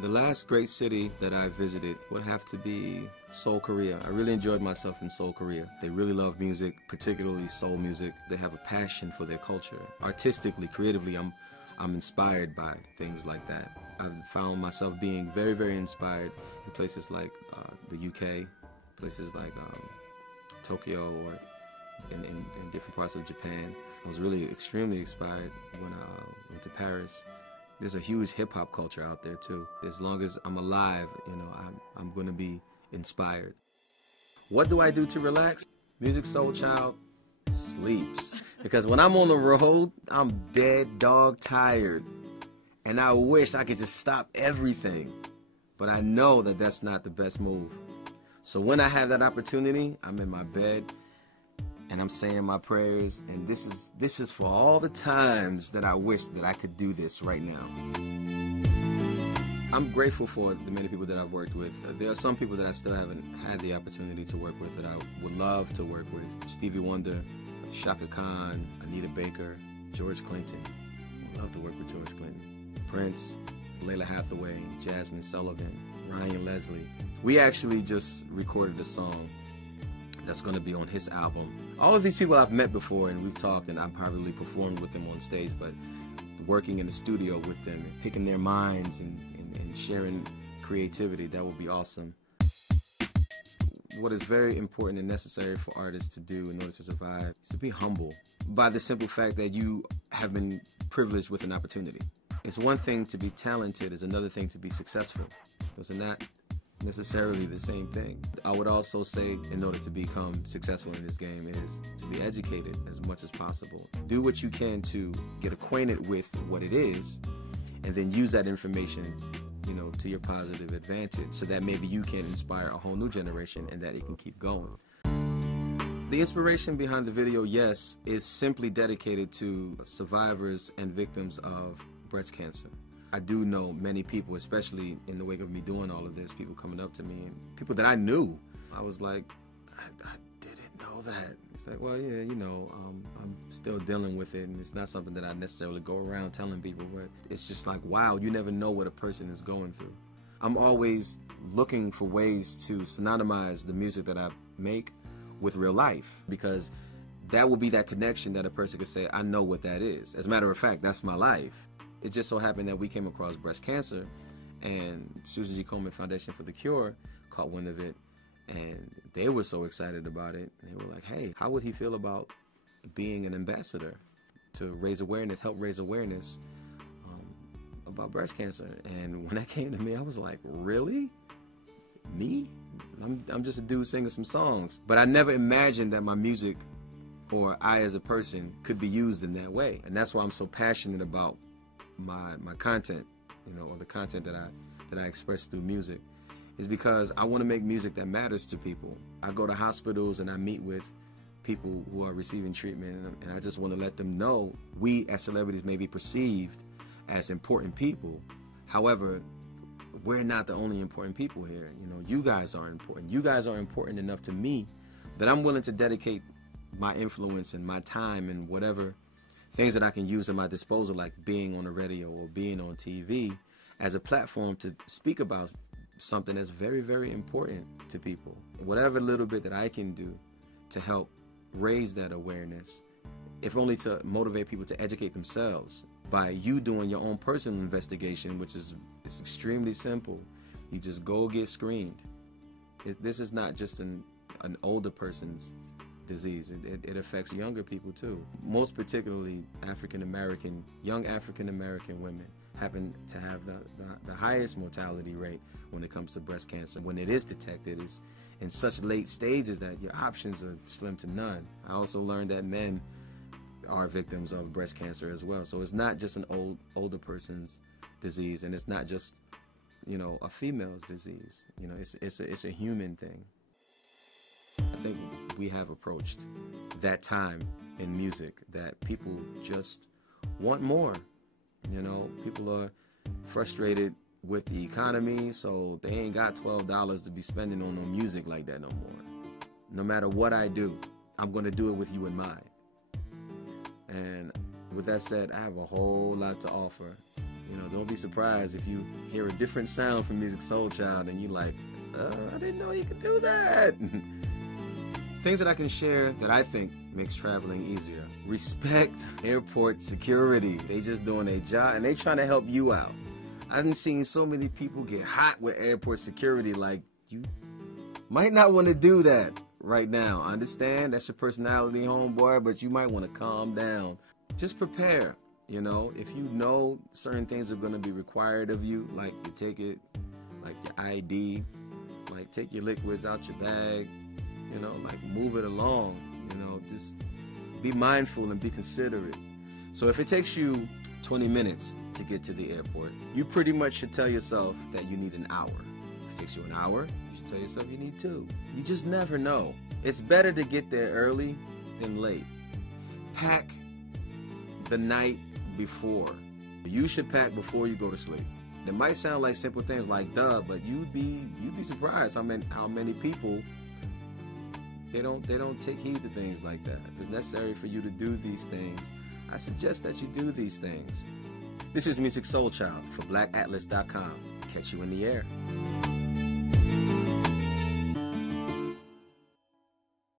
The last great city that I visited would have to be Seoul, Korea. I really enjoyed myself in Seoul, Korea. They really love music, particularly soul music. They have a passion for their culture. Artistically, creatively, I'm inspired by things like that. I've found myself being very, very inspired in places like the UK, places like Tokyo, or in different parts of Japan. I was really extremely inspired when I went to Paris. There's a huge hip-hop culture out there too. As long as I'm alive, you know, I'm going to be inspired. What do I do to relax? Musiq Soulchild sleeps. Because when I'm on the road, I'm dead dog tired. And I wish I could just stop everything. But I know that that's not the best move. So when I have that opportunity, I'm in my bed and I'm saying my prayers, and this is for all the times that I wish that I could do this right now. I'm grateful for the many people that I've worked with. There are some people that I still haven't had the opportunity to work with that I would love to work with. Stevie Wonder, Shaka Khan, Anita Baker, George Clinton. I'd love to work with George Clinton. Prince, Layla Hathaway, Jasmine Sullivan, Ryan Leslie. We actually just recorded a song that's going to be on his album. All of these people I've met before, and we've talked, and I've probably performed with them on stage, but working in the studio with them, and picking their minds and sharing creativity, that would be awesome. What is very important and necessary for artists to do in order to survive is to be humble by the simple fact that you have been privileged with an opportunity. It's one thing to be talented, it's another thing to be successful. Those are not necessarily the same thing. I would also say, in order to become successful in this game, is to be educated as much as possible. Do what you can to get acquainted with what it is, and then use that information, you know, to your positive advantage, so that maybe you can inspire a whole new generation and that it can keep going. The inspiration behind the video, yes, is simply dedicated to survivors and victims of breast cancer. I do know many people, especially in the wake of me doing all of this, people coming up to me and people that I knew. I was like, I didn't know that. It's like, well, yeah, you know, I'm still dealing with it, and it's not something that I necessarily go around telling people, but it's just like, wow, you never know what a person is going through. I'm always looking for ways to synonymize the music that I make with real life, because that will be that connection that a person could say, I know what that is. As a matter of fact, that's my life. It just so happened that we came across breast cancer, and Susan G. Komen Foundation for the Cure caught wind of it, and they were so excited about it. They were like, hey, how would he feel about being an ambassador to raise awareness, help raise awareness about breast cancer? And when that came to me, I was like, really? Me? I'm just a dude singing some songs. But I never imagined that my music, or I as a person, could be used in that way. And that's why I'm so passionate about my content, you know, or the content that I express through music, is because I want to make music that matters to people. I go to hospitals and I meet with people who are receiving treatment, and I just want to let them know we as celebrities may be perceived as important people. However, we're not the only important people here. You know, you guys are important. You guys are important enough to me that I'm willing to dedicate my influence and my time and whatever things that I can use at my disposal, like being on the radio or being on TV, as a platform to speak about something that's very, very important to people. Whatever little bit that I can do to help raise that awareness, if only to motivate people to educate themselves by you doing your own personal investigation, which is it's extremely simple. You just go get screened. This is not just an older person's disease. It affects younger people too. Most particularly African-American, young African-American women happen to have the highest mortality rate when it comes to breast cancer. When it is detected, it's in such late stages that your options are slim to none. I also learned that men are victims of breast cancer as well. So it's not just an older person's disease, and it's not just, you know, a female's disease. You know, it's a human thing. I think we have approached that time in music that people just want more. You know, people are frustrated with the economy, so they ain't got $12 to be spending on no music like that no more. No matter what I do, I'm going to do it with you in mind. And with that said, I have a whole lot to offer You know, don't be surprised if you hear a different sound from Musiq Soulchild and you're like, I didn't know you could do that. Things that I can share that I think makes traveling easier. Respect airport security. They just doing their job and they trying to help you out. I've seen so many people get hot with airport security. Like, you might not want to do that right now. I understand that's your personality, homeboy, but you might want to calm down. Just prepare. You know, if you know certain things are going to be required of you, like your ticket, like your ID, like take your liquids out your bag, you know, like move it along, you know, just be mindful and be considerate. So if it takes you 20 minutes to get to the airport, you pretty much should tell yourself that you need an hour. If it takes you an hour, you should tell yourself you need 2. You just never know. It's better to get there early than late. Pack the night before. You should pack before you go to sleep. It might sound like simple things like duh, but you'd be surprised how many people they don't take heed to things like that. If it's necessary for you to do these things, I suggest that you do these things. This is Musiq Soulchild for BlackAtlas.com. Catch you in the air.